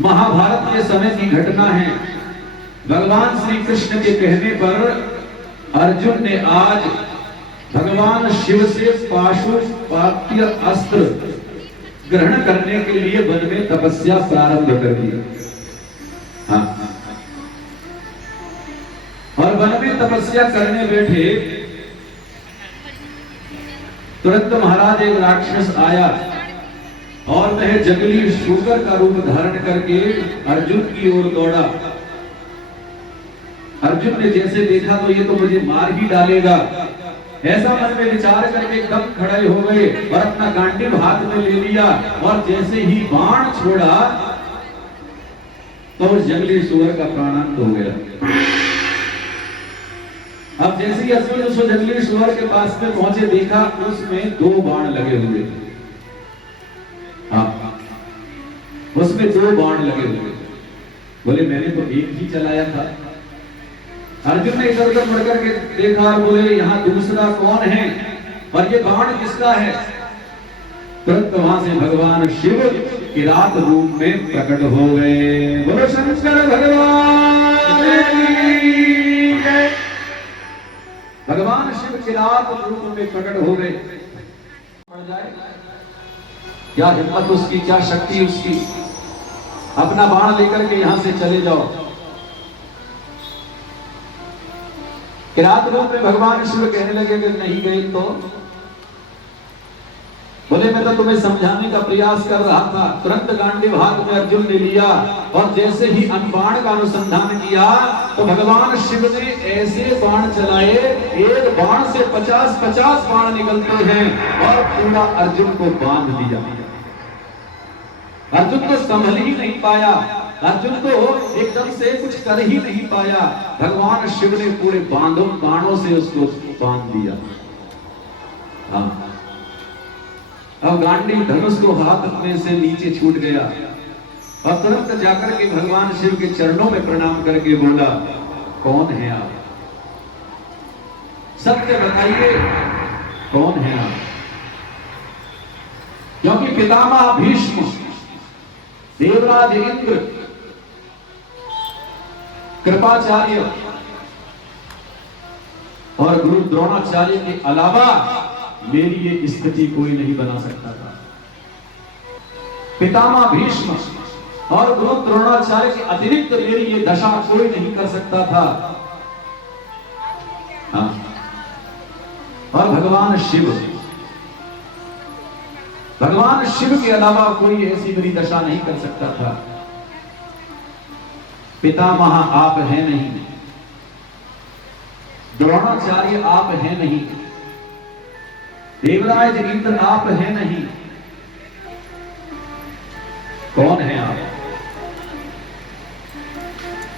महाभारत के समय की घटना है। भगवान श्री कृष्ण के कहने पर अर्जुन ने आज भगवान शिव से पाशुपात्य अस्त्र ग्रहण करने के लिए वन में तपस्या प्रारंभ कर दी। हाँ, और वन में तपस्या करने बैठे तुरंत महाराज एक राक्षस आया और वह जंगली शुकर का रूप धारण करके अर्जुन की ओर दौड़ा। अर्जुन ने जैसे देखा तो ये तो मुझे मार ही डालेगा, ऐसा मन में विचार करके एकदम खड़े हो गए और अपना गांडीव हाथ में ले लिया और जैसे ही बाण छोड़ा तो उस जंगली सुअर का प्राणांत हो गया। अब जैसे ही अर्जुन उस जंगली सुअर के पास में पहुंचे, देखा उसमें 2 बाण लगे हुए। हाँ, उसमें 2 बाण लगे हुए। बोले मैंने तो एक ही चलाया था। अर्जुन ने इधर उधर मुड़ करके देखा और बोले यहाँ दूसरा कौन है और ये बाण किसका है? तुरंत वहां से भगवान शिव किरात रूप में प्रकट हो गए। बोलो शंकर भगवान की जय। भगवान शिव किरात रूप में प्रकट हो गए। पड़ जाए क्या हिम्मत उसकी, क्या शक्ति उसकी। अपना बाण लेकर के यहां से चले जाओ। किरात रूप में भगवान शिव कहने लगे अगर नहीं गए तो? बोले मैं तो तुम्हें समझाने का प्रयास कर रहा था। तुरंत गांडीव हाथ में अर्जुन ने लिया और जैसे ही बाण का अनुसंधान किया तो भगवान शिव ने ऐसे बाण चलाए, एक बाण से 50-50 बाण निकलते हैं और पूरा अर्जुन को बांध दिया। अर्जुन तो संभल ही नहीं पाया, अर्जुन तो एकदम से कुछ कर ही नहीं पाया। भगवान शिव ने पूरे बाणों से उसको बांध दिया। हाँ, अब गांडीव धनुष को हाथ में से नीचे छूट गया और तुरंत जाकर के भगवान शिव के चरणों में प्रणाम करके बोला कौन है आप? सत्य बताइए कौन है आप? क्योंकि पितामह भीष्म, देवराज इंद्र, कृपाचार्य और गुरु द्रोणाचार्य के अलावा मेरी ये स्थिति कोई नहीं बना सकता था। पितामह भीष्म और गुरु द्रोणाचार्य के अतिरिक्त मेरी ये दशा कोई नहीं कर सकता था। हाँ, और भगवान शिव के अलावा कोई ऐसी मेरी दशा नहीं कर सकता था। पितामह आप हैं नहीं, द्रोणाचार्य आप हैं नहीं, देवराज इंद्र आप हैं नहीं, कौन है आप?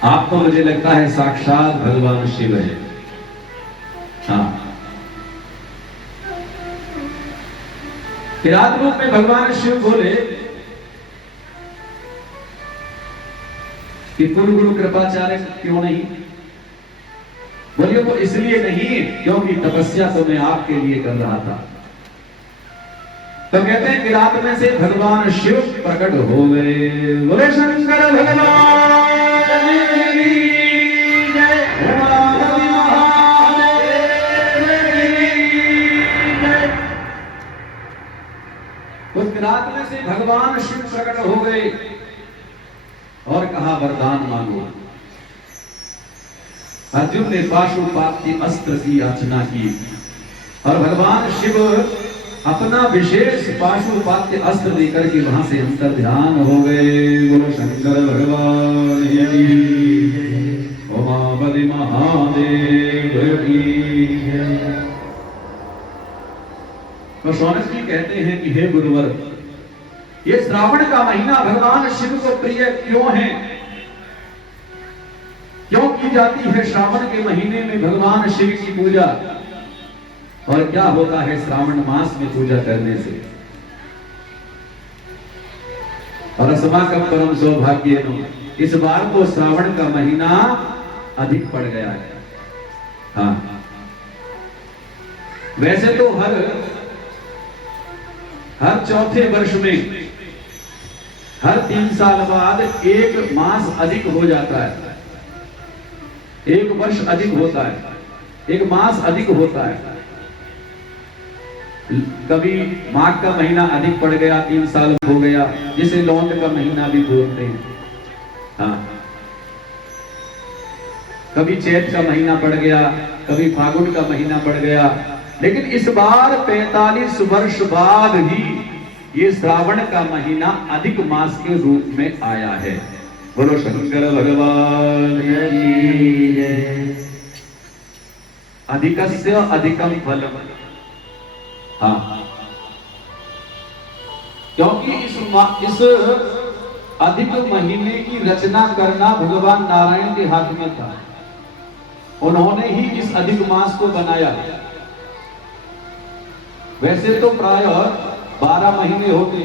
आप तो मुझे लगता है साक्षात भगवान शिव है। हाँ, किरात रूप में भगवान शिव बोले कि पूर्व गुरु कृपाचार्य क्यों नहीं? बोलिए वो इसलिए नहीं क्योंकि तपस्या तो मैं आपके लिए कर रहा था। तो कहते हैं किरात में से भगवान शिव प्रकट हो गए। बोले शंकर भगवान की जय। उस किरात में से भगवान शिव प्रकट हो गए और कहा वरदान मांगो। अर्जुन ने पाशुपात्य अस्त्र की याचना की और भगवान शिव अपना विशेष पाशुपात्य अस्त्र लेकर के वहां से अंतर ध्यान हो गए। बोलो शंकर भगवान की, उमापति महादेव की। तो शौनक जी कहते हैं कि हे गुरुवर, ये श्रावण का महीना भगवान शिव को प्रिय क्यों है? क्यों की जाती है श्रावण के महीने में भगवान शिव की पूजा? और क्या होता है श्रावण मास में पूजा करने से? और अस्माकं परम सौभाग्येन इस बार तो श्रावण का महीना अधिक पड़ गया है। हाँ, वैसे तो हर चौथे वर्ष में हर 3 साल बाद 1 मास अधिक हो जाता है, 1 वर्ष अधिक होता है, 1 मास अधिक होता है। कभी माघ का महीना अधिक पड़ गया, 3 साल हो गया, जिसे लौंड का महीना भी बोलते हैं। हाँ, कभी चैत का महीना पड़ गया, कभी फागुन का महीना पड़ गया, लेकिन इस बार 45 वर्ष बाद ही ये श्रावण का महीना अधिक मास के रूप में आया है। बोलो शंकर भगवान की जय। अधिकस्य अधिकम फलम। हाँ, क्योंकि इस अधिक महीने की रचना करना भगवान नारायण के हाथ में था। उन्होंने ही इस अधिक मास को बनाया। वैसे तो प्राय 12 महीने होते,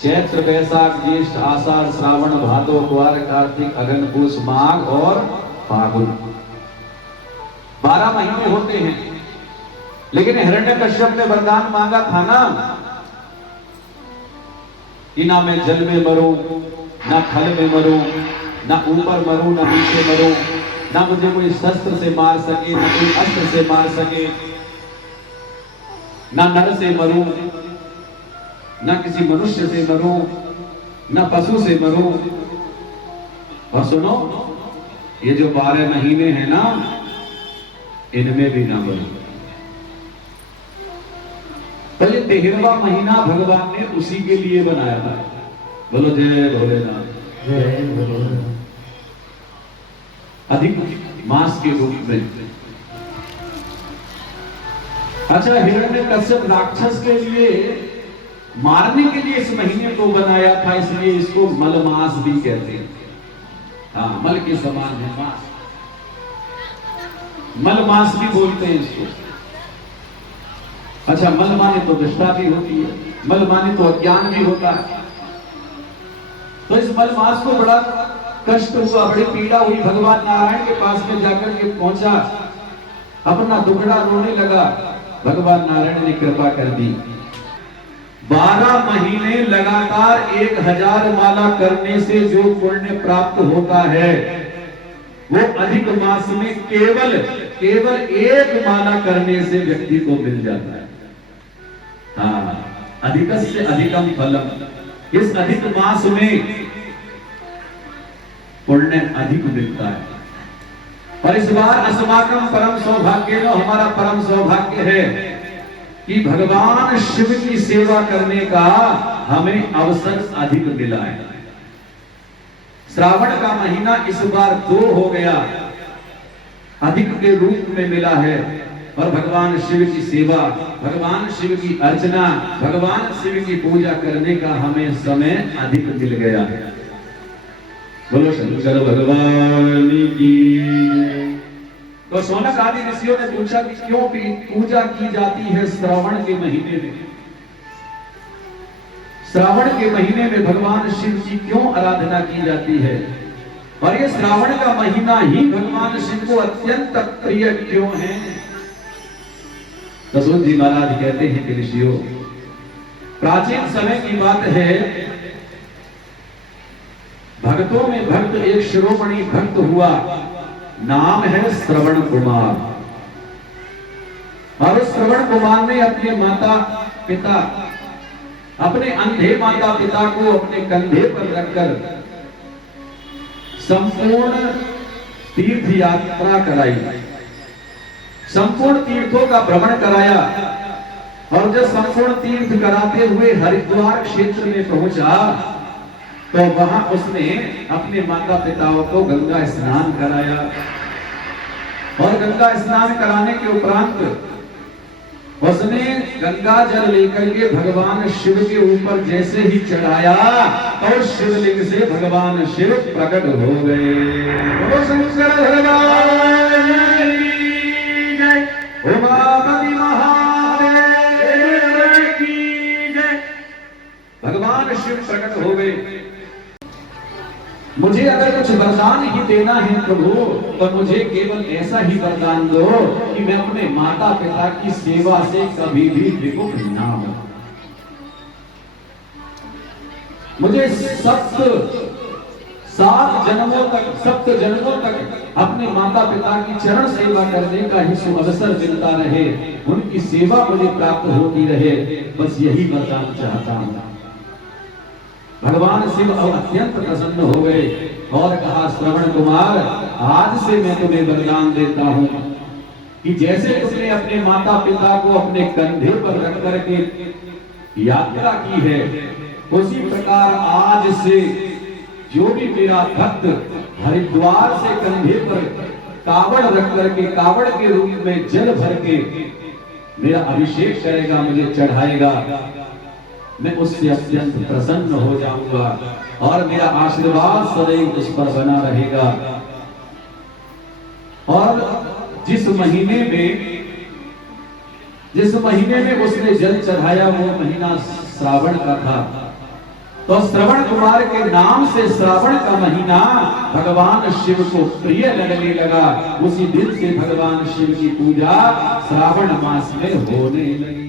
चैत्र बैसाख ज्येष्ठ आषाढ़ श्रावण भादो ग्वार कार्तिक अगन पूष माघ और फागुन, 12 महीने होते हैं। लेकिन हिरण्यकश्यप ने वरदान मांगा था ना कि ना मैं जल में मरूं, ना थल में मरूं, ना ऊपर मरूं, ना नीचे मरूं, ना मुझे कोई शस्त्र से मार सके, ना कोई अस्त्र से मार सके, ना नर से मरूं, ना किसी मनुष्य से मरूं, ना पशु से मरूं। और सुनो, ये जो 12 महीने हैं ना, इनमें भी ना मरूं। तो ये 13वां महीना भगवान ने उसी के लिए बनाया था। बोलो जय भोलेनाथ। जय भोलेनाथ। अधिक मास के रूप में। अच्छा, हिरण्यकश्यप राक्षस के लिए मारने के लिए इस महीने को बनाया था, इसलिए इसको मल मास भी कहते हैं। हाँ, मल के समान है मास, मल मास भी बोलते हैं इसको। अच्छा, मल माने तो दुष्टा भी होती है, मल माने तो अज्ञान भी होता है। तो इस मल मास को बड़ा कष्ट हुआ, बड़ी पीड़ा हुई। भगवान नारायण के पास में जाकर के पहुंचा, अपना दुखड़ा रोने लगा। भगवान नारायण ने कृपा कर दी। 12 महीने लगातार 1000 माला करने से जो पुण्य प्राप्त होता है, वो अधिक मास में केवल 1 माला करने से व्यक्ति को मिल जाता है। हाँ, अधिकस्य अधिकम फलम। इस अधिक मास में पुण्य अधिक मिलता है। और इस बार अस्माकं परम सौभाग्य, हमारा परम सौभाग्य है कि भगवान शिव की सेवा करने का हमें अवसर अधिक मिला है। श्रावण का महीना इस बार 2 हो गया, अधिक के रूप में मिला है। और भगवान शिव की सेवा, भगवान शिव की अर्चना, भगवान शिव की पूजा करने का हमें समय अधिक मिल गया है। बोलो शंकर भगवान की। तो शौनक आदि ऋषियों ने पूछा कि क्यों पूजा की जाती है श्रावण के महीने में? श्रावण के महीने में भगवान शिव की क्यों आराधना की जाती है? और ये श्रावण का महीना ही भगवान शिव को अत्यंत प्रिय क्यों है? दशरथ जी महाराज कहते हैं कि ऋषियों, प्राचीन समय की बात है, भक्तों में भक्त एक शिरोमणि भक्त हुआ, नाम है श्रवण कुमार। और उस श्रवण कुमार ने अपने माता पिता, अपने अंधे माता पिता को अपने कंधे पर रखकर संपूर्ण तीर्थ यात्रा कराई, संपूर्ण तीर्थों का भ्रमण कराया। और जब संपूर्ण तीर्थ कराते हुए हरिद्वार क्षेत्र में पहुंचा, तो वहां उसने अपने माता पिताओं को गंगा स्नान कराया। और गंगा स्नान कराने के उपरांत उसने गंगा जल लेकर के भगवान शिव के ऊपर जैसे ही चढ़ाया, और शिवलिंग से भगवान शिव प्रकट हो गए। बोलो शंकर भगवान की जय, उमापति महादेव की जय। भगवान शिव प्रकट हो गए। मुझे अगर कुछ वरदान ही देना है प्रभु, तो मुझे केवल ऐसा ही वरदान दो कि मैं अपने माता पिता की सेवा से कभी भी विमुख ना हो। मुझे सात जन्मों तक अपने माता पिता की चरण सेवा करने का ही अवसर मिलता रहे, उनकी सेवा मुझे प्राप्त होती रहे, बस यही वरदान चाहता हूं। भगवान शिव अत्यंत प्रसन्न हो गए और कहा, श्रवण कुमार, आज से मैं तुम्हें वरदान देता हूं कि जैसे तुमने अपने माता पिता को अपने कंधे पर रख करके यात्रा की है, उसी प्रकार आज से जो भी मेरा भक्त हरिद्वार से कंधे पर कावड़ रख करके, कावड़ के रूप में जल भर के मेरा अभिषेक करेगा, मुझे चढ़ाएगा, मैं उससे अत्यंत प्रसन्न हो जाऊंगा और मेरा आशीर्वाद सदैव उस पर बना रहेगा। और जिस महीने में उसने जल चढ़ाया वो महीना श्रावण का था, तो श्रवण कुमार के नाम से श्रावण का महीना भगवान शिव को प्रिय लगने लगा। उसी दिन से भगवान शिव की पूजा श्रावण मास में होने लगी।